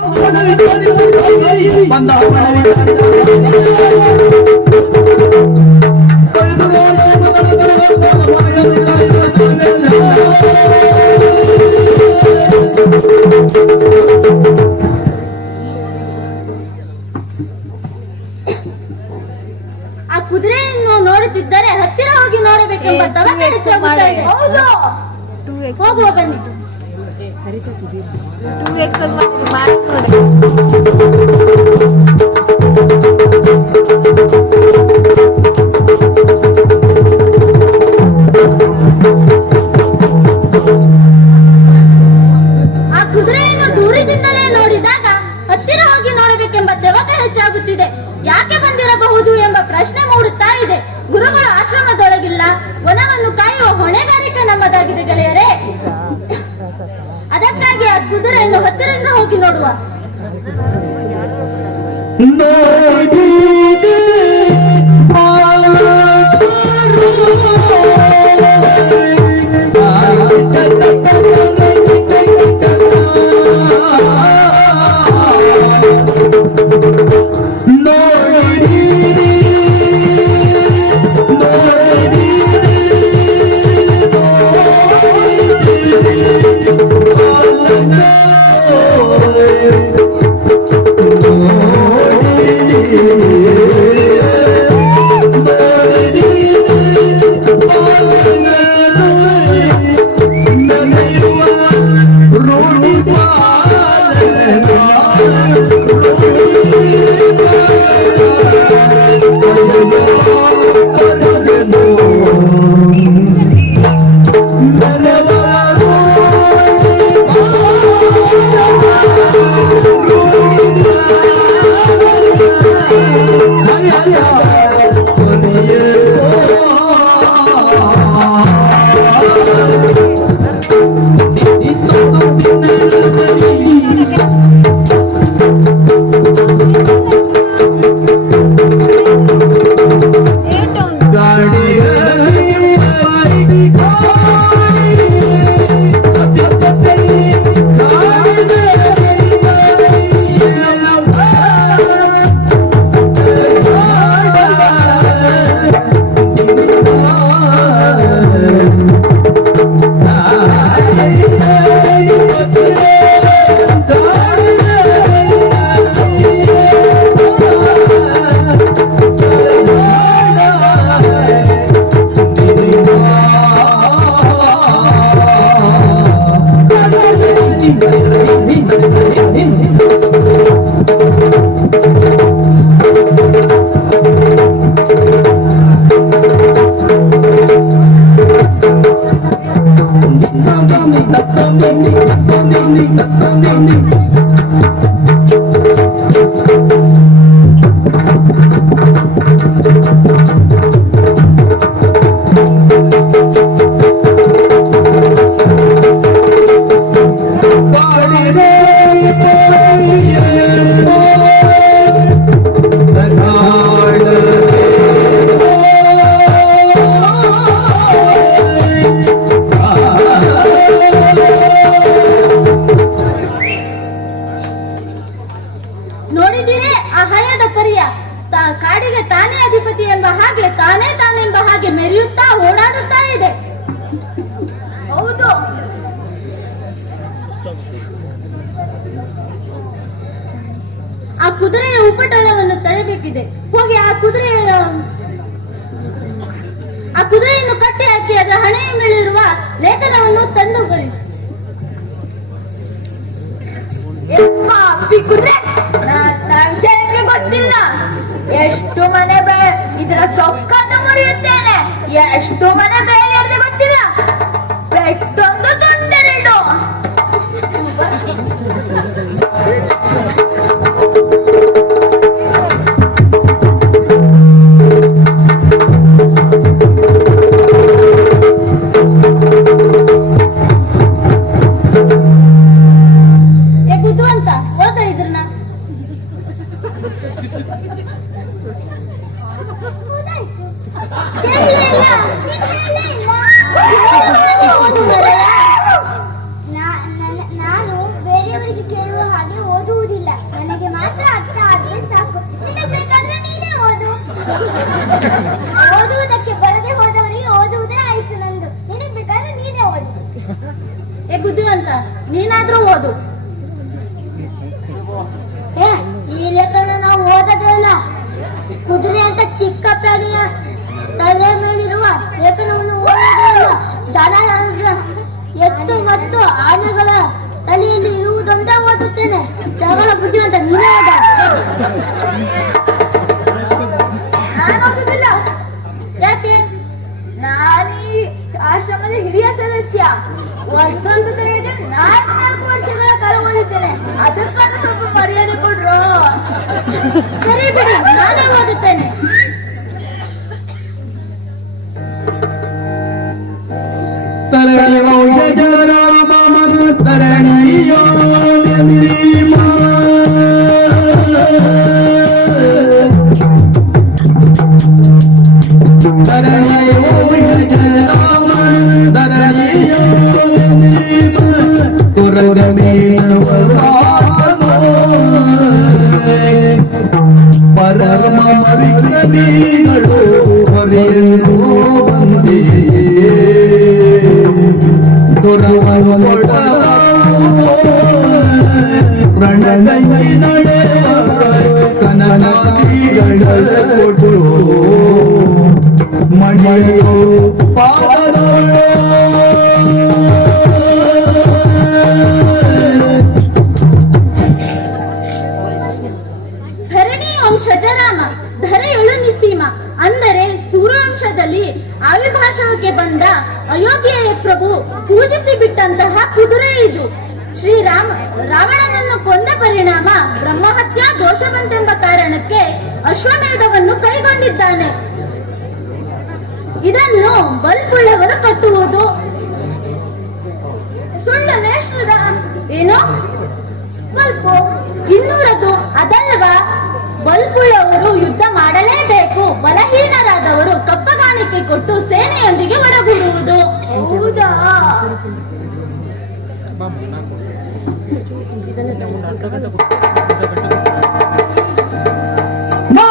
ಆ ಕುದುರೆಯನ್ನು ನೋಡುತ್ತಿದ್ದರೆ ಹತ್ತಿರ ಹೋಗಿ ನೋಡಬೇಕೆಂಬ ತವಕ ಹೆಚ್ಚಾಗುತ್ತಾ ಇದೆ. ಹೌದು, ಹೋಗುವ ಬನ್ನಿ. ಆ ಕುದುರೆಯನ್ನು ದೂರದಿಂದಲೇ ನೋಡಿದಾಗ ಹತ್ತಿರ ಹೋಗಿ ನೋಡಬೇಕೆಂಬ ತವಕ ಹೆಚ್ಚಾಗುತ್ತಿದೆ. ಯಾಕೆ ಬಂದಿರಬಹುದು ಎಂಬ ಪ್ರಶ್ನೆ ಮೂಡುತ್ತಾ ಇದೆ. ಗುರುಗಳು ಆಶ್ರಮದೊಳಗಿಲ್ಲ. ವನವನ್ನು ಕಾಯುವ ಹೊಣೆಗಾರಿಕೆ ನಮ್ಮದಾಗಿದೆ ಗೆಳೆಯರೇ. ಅದಕ್ಕಾಗಿ ಆ ಕುದುರೆಯನ್ನು ಹತ್ತಿರದಿಂದ ಹೋಗಿ ನೋಡುವ. ನೋಡಿದಿರೇ ಆ ಹಯದ ಪರಿಯ ಕಾಡಿಗೆ ತಾನೇ ಅಧಿಪತಿ ಎಂಬ ಹಾಗೆ ತಾನೆಂಬ ಹಾಗೆ ಮೆರೆಯುತ್ತಾ ಓಡಾಡುತ್ತಾ ಇದೆ. ಹೌದು, ಆ ಕುದುರೆಯ ಉಪಟಳವನ್ನು ತಡೆಬೇಕಿದೆ. ಹೋಗಿ ಆ ಕುದುರೆಯನ್ನು ಕಟ್ಟಿ ಹಾಕಿ ಅದರ ಹಣೆಯ ಮೇಲಿರುವ ಲೇಖನವನ್ನು ತಂದು ಬರಿ. ಕುದುರೆ ವಿಷಯಕ್ಕೆ ಗೊತ್ತಿಲ್ಲ. ಎಷ್ಟು ಮನೆ ಇದರ ಸೊಕ್ಕನ್ನು ಮುರಿಯುತ್ತೇನೆ. ಎಷ್ಟು ಮನೆ ಬೇರೆ ಗೊತ್ತಿಲ್ಲ. ಪೆಟ್ಟೊಂದು ದೊಡ್ಡರೆಡು. ನಾನು ಬೇರೆಯವರಿಗೆ ಕೇಳುವ ಹಾಗೆ ಓದುವುದಿಲ್ಲ. ಏ ಬುದ್ಧಿವಂತ, ನೀನಾದ್ರೂ ಓದು. ಈ ಲೇಖನ ನಾವು ಓದೋದೇ ಇಲ್ಲ. ಕುದುರೆ ಅಂತ ಚಿಕ್ಕ ಪ್ರಾಣಿಯ ತಲೆ ಮೇಲಿರುವ ಲೇಖನವನ್ನು ಓದೋದೇ ಇಲ್ಲ. ದನ, ಎತ್ತು ಮತ್ತು ಆನೆಗಳ ತಲೆಯಲ್ಲಿ ಇರುವುದೊಂದೇ ಓದುತ್ತೇನೆ. ತಗಳ ಬುದ್ಧಿವಂತ ನೀನೇ ಓದ. ನಾನು ಓದುದಿಲ್ಲ. ಯಾಕೆ? ನಾನೀ ಆಶ್ರಮದ ಹಿರಿಯ ಸದಸ್ಯ. ಒಂದೊಂದು ತರಗತಿ 4 ವರ್ಷಗಳ ಕಾಲ ಓದಿದ್ದೇನೆ. ಅದಕ್ಕಾದ್ರೂ ಸ್ವಲ್ಪ ಮರ್ಯಾದೆ ಕೊಡ್ರು. ಸರಿ ಬಿಡಿ, ನಾನೇ ಓದುತ್ತೇನೆ. ತರಣಿಯೋ ಯಜರಾಮ ತರಣಿಯೋ ವ್ಯಂದೀಮ ತರಣಿಯೋ ಯಜರಾಮ ತರಣಿಯೋ ವ್ಯಂದೀಮ ತುರಗಮೇನವ ಪರಮ ವಿಕ್ರಮಿಗಳು ಹೊರೆಯಲು ಬಂದಿಯೇ ರಣಗೈ ನಡೆವ ಕನನಾದಿಗಳ ಕೊಟ್ಟು ಮಣಿಯೋ ಪಾದದೊಳು ಧರಣಿ ವಂಶಜ ರಾಮ, ಧರೆಯೊಳು ನಿಸೀಮ. ಅಂದರೆ ಸೂರ್ಯವಂಶದಲ್ಲಿ ಆವಿರ್ಭಾಷಣಕ್ಕೆ ಬಂದ ಅಯೋಧ್ಯೆಯ ಪ್ರಭು ಪೂಜಿಸಿ ಬಿಟ್ಟಂತಹ ಕುದುರೆ ಇದು. ರಾವಣನನ್ನು ಕೊಂದ ಪರಿಣಾಮ ಬ್ರಹ್ಮಹತ್ಯಾ ದೋಷ ಬಂತೆಂಬ ಕಾರಣಕ್ಕೆ ಅಶ್ವಮೇಧವನ್ನು ಕೈಗೊಂಡಿದ್ದಾನೆ. ಇದನ್ನು ಬಲ್ಪುಳ್ಳವರು ಕಟ್ಟುವುದು. ಸುಳ್ಳನೆ ಶ್ರುತ. ಏನು? ಬಲ್ಪು 200 ಅದಲ್ವಾ? ಬಲ್ಪುಳ್ಳವರು ಯುದ್ಧ ಮಾಡಲೇಬೇಕು. ಬಲಹೀನರಾದವರು ಕಪ್ಪಗಾಣಿಕೆ ಕೊಟ್ಟು ಸೇನೆಯೊಂದಿಗೆ ಒಡಗೂಡುವುದು. ಹೌದಾ? ಮಾ